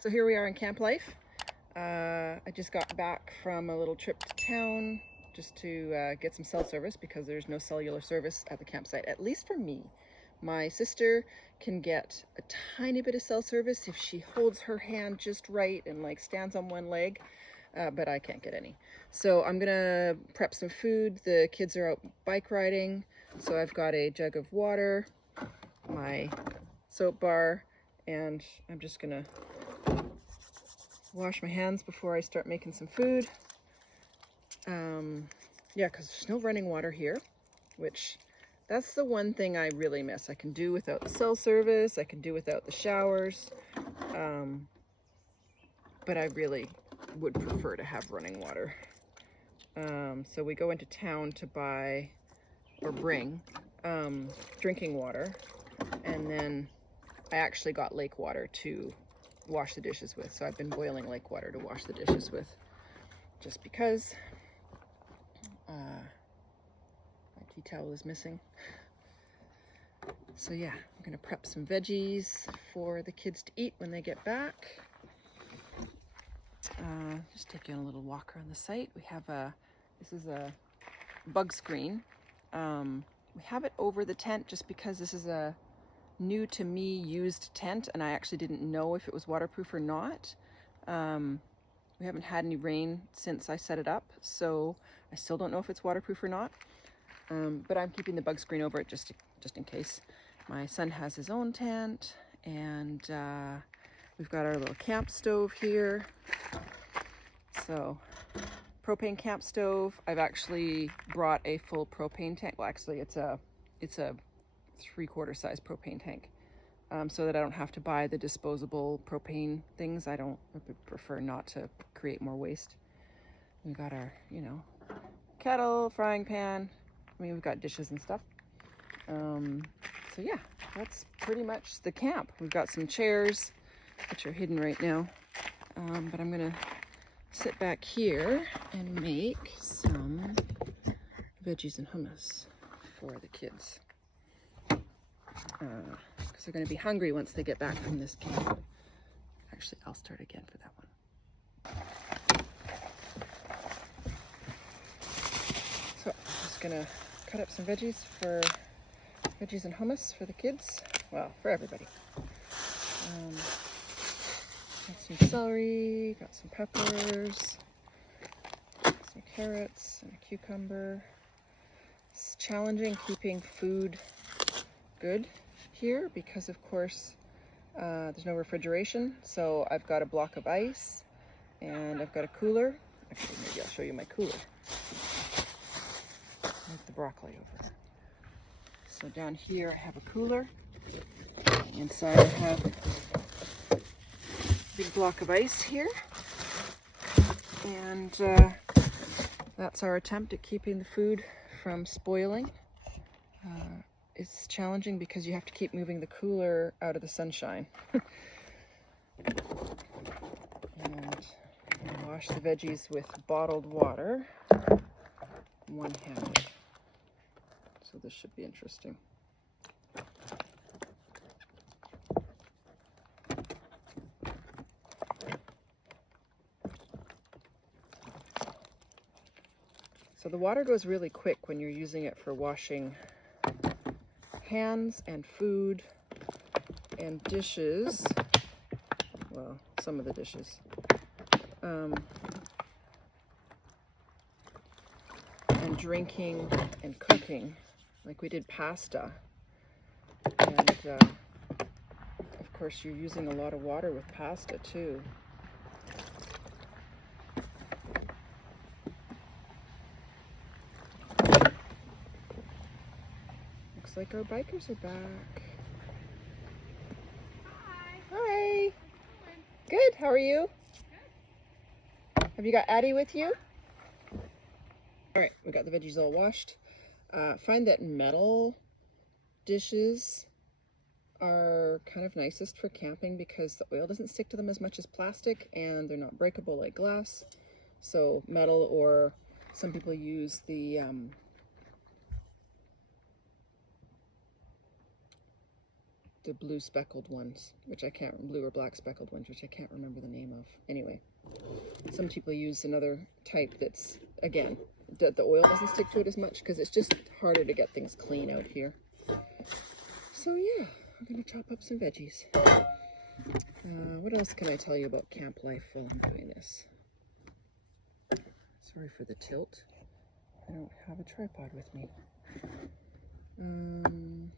So here we are in camp life. I just got back from a little trip to town just to get some cell service because there's no cellular service at the campsite, at least for me. My sister can get a tiny bit of cell service if she holds her hand just right and like stands on one leg, but I can't get any. So I'm gonna prep some food. The kids are out bike riding, so I've got a jug of water, my soap bar, and I'm just gonna wash my hands before I start making some food. Yeah, because there's no running water here, which that's the one thing I really miss. I can do without the cell service, I can do without the showers, but I really would prefer to have running water. So we go into town to buy or bring drinking water, and then I actually got lake water to wash the dishes with. So I've been boiling lake water to wash the dishes with, just because my tea towel is missing. So yeah, I'm gonna prep some veggies for the kids to eat when they get back. Just taking a little walk around the site. We have this is a bug screen. We have it over the tent just because this is a new to me used tent, and I actually didn't know if it was waterproof or not. We haven't had any rain since I set it up, so I still don't know if it's waterproof or not. But I'm keeping the bug screen over it just in case. My son has his own tent, and we've got our little camp stove here. So, propane camp stove. I've actually brought a full propane tank. Well, actually, it's a 3/4 size propane tank, so that I don't have to buy the disposable propane things. I prefer not to create more waste. We got our, kettle, frying pan. I mean, we've got dishes and stuff. So yeah, that's pretty much the camp. We've got some chairs, which are hidden right now. But I'm gonna sit back here and make some veggies and hummus for the kids. Because they're gonna be hungry once they get back from this camp. Actually, I'll start again for that one. So I'm just gonna cut up some veggies and hummus for the kids. Well, for everybody. Got some celery, got some peppers, some carrots, and a cucumber. It's challenging keeping food good here because, of course, there's no refrigeration. So I've got a block of ice, and I've got a cooler. Actually, maybe I'll show you my cooler. Move the broccoli over. So down here I have a cooler. Inside I have a big block of ice here. And that's our attempt at keeping the food from spoiling. It's challenging because you have to keep moving the cooler out of the sunshine. And wash the veggies with bottled water, one-handed. So this should be interesting. So the water goes really quick when you're using it for washing hands and food and dishes. Well, some of the dishes. And drinking and cooking. Like we did pasta. And of course you're using a lot of water with pasta too. Looks like our bikers are back. Hi. Good. How are you? Good. Have you got Addie with you? All right, we got the veggies all washed. Find that metal dishes are kind of nicest for camping because the oil doesn't stick to them as much as plastic, and they're not breakable like glass. So metal, or some people use the the blue speckled ones, which I can't, blue or black speckled ones, which I can't remember the name of. Anyway, some people use another type that's, again, the oil doesn't stick to it as much because it's just harder to get things clean out here. So yeah, I'm gonna chop up some veggies. What else can I tell you about camp life while I'm doing this? Sorry for the tilt. I don't have a tripod with me. I'm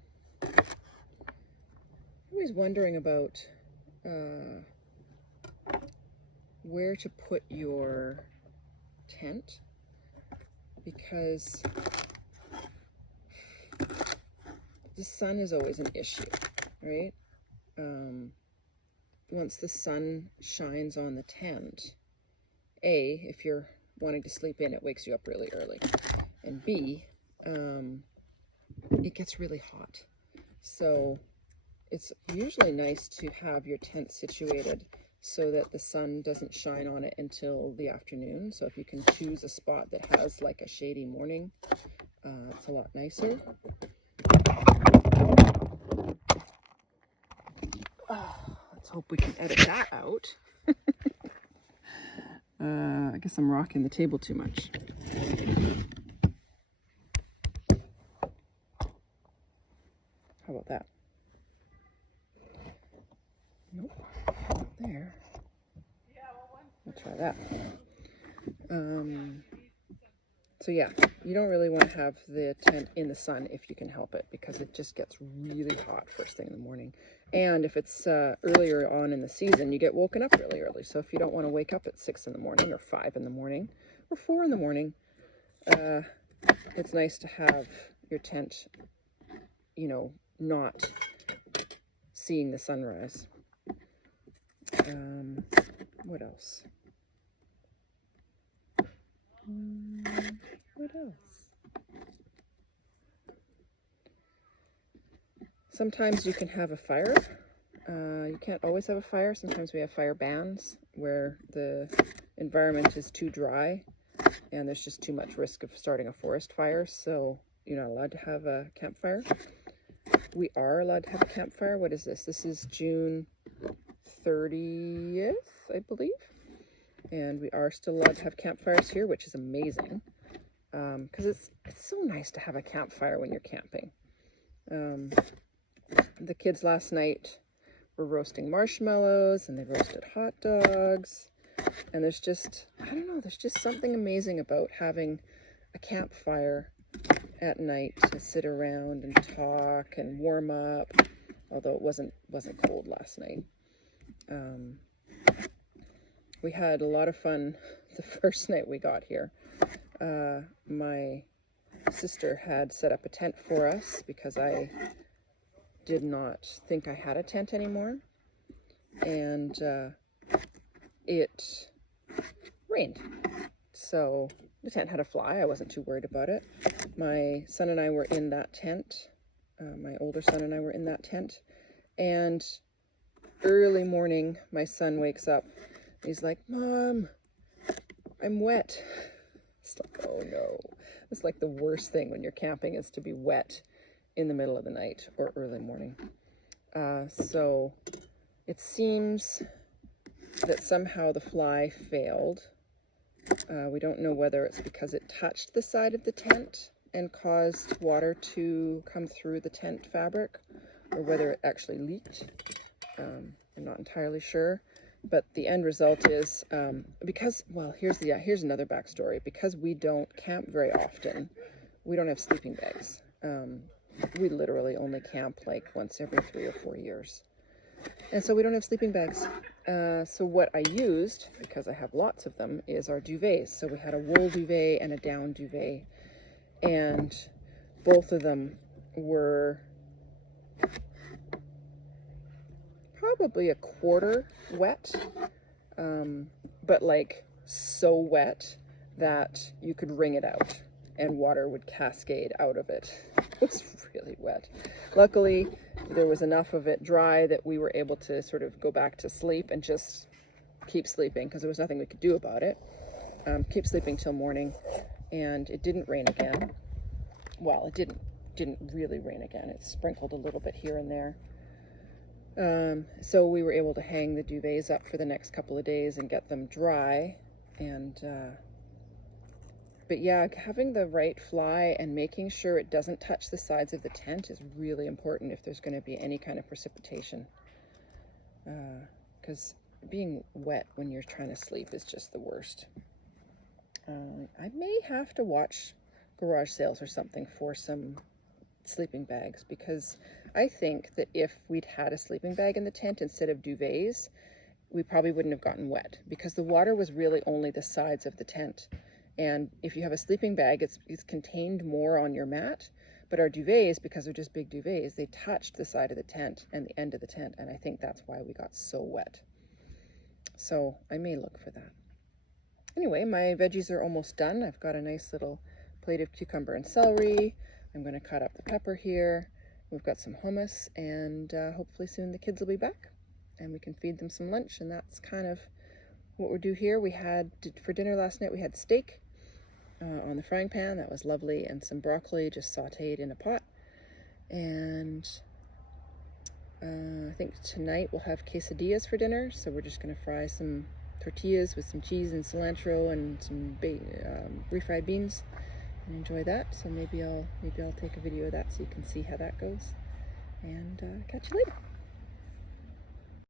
always wondering about where to put your tent, because the sun is always an issue, right? Once the sun shines on the tent, A, if you're wanting to sleep in, it wakes you up really early, and B, it gets really hot. So it's usually nice to have your tent situated so that the sun doesn't shine on it until the afternoon. So if you can choose a spot that has like a shady morning, it's a lot nicer. Let's hope we can edit that out. I guess I'm rocking the table too much. How about that? Nope, not there. I'll try that. So yeah, you don't really want to have the tent in the sun if you can help it, because it just gets really hot first thing in the morning. And if it's earlier on in the season, you get woken up really early. So if you don't want to wake up at 6 in the morning or 5 in the morning or 4 in the morning, it's nice to have your tent, you know, not seeing the sunrise. What else? What else? Sometimes you can have a fire. You can't always have a fire. Sometimes we have fire bans where the environment is too dry and there's just too much risk of starting a forest fire, so you're not allowed to have a campfire. We are allowed to have a campfire. What is this? This is June 30th, I believe. And we are still allowed to have campfires here, which is amazing. Because it's so nice to have a campfire when you're camping. The kids last night were roasting marshmallows, and they roasted hot dogs. And there's just, I don't know, there's just something amazing about having a campfire at night to sit around and talk and warm up, although it wasn't cold last night. We had a lot of fun the first night we got here. My sister had set up a tent for us because I did not think I had a tent anymore, and it rained. So the tent had a fly. I wasn't too worried about it. My son and I were in that tent. My older son and I were in that tent, and early morning, my son wakes up. He's like, "Mom, I'm wet." It's like, oh no. It's like the worst thing when you're camping is to be wet in the middle of the night or early morning. So it seems that somehow the fly failed. We don't know whether it's because it touched the side of the tent and caused water to come through the tent fabric, or whether it actually leaked. I'm not entirely sure. But the end result is, because, well, here's another backstory. Because we don't camp very often, we don't have sleeping bags. We literally only camp like once every 3 or 4 years. And so we don't have sleeping bags. So what I used, because I have lots of them, is our duvets. So we had a wool duvet and a down duvet. And both of them were probably a quarter wet, but like so wet that you could wring it out and water would cascade out of it. It was really wet. Luckily, there was enough of it dry that we were able to sort of go back to sleep and just keep sleeping, because there was nothing we could do about it. Keep sleeping till morning, and it didn't rain again. Well, it didn't really rain again. It sprinkled a little bit here and there. So we were able to hang the duvets up for the next couple of days and get them dry. And but yeah, having the right fly and making sure it doesn't touch the sides of the tent is really important if there's going to be any kind of precipitation. Because being wet when you're trying to sleep is just the worst. I may have to watch garage sales or something for some sleeping bags, because I think that if we'd had a sleeping bag in the tent instead of duvets, we probably wouldn't have gotten wet, because the water was really only the sides of the tent. And if you have a sleeping bag, it's contained more on your mat. But our duvets, because they're just big duvets, they touched the side of the tent and the end of the tent, and I think that's why we got so wet. So I may look for that. Anyway, my veggies are almost done. I've got a nice little plate of cucumber and celery. I'm going to cut up the pepper here. We've got some hummus, and hopefully soon the kids will be back and we can feed them some lunch. And that's kind of what we'll do here. We had, for dinner last night, we had steak on the frying pan. That was lovely, and some broccoli just sauteed in a pot. And I think tonight we'll have quesadillas for dinner. So we're just going to fry some tortillas with some cheese and cilantro and some refried beans and enjoy that. So maybe I'll take a video of that so you can see how that goes. And catch you later.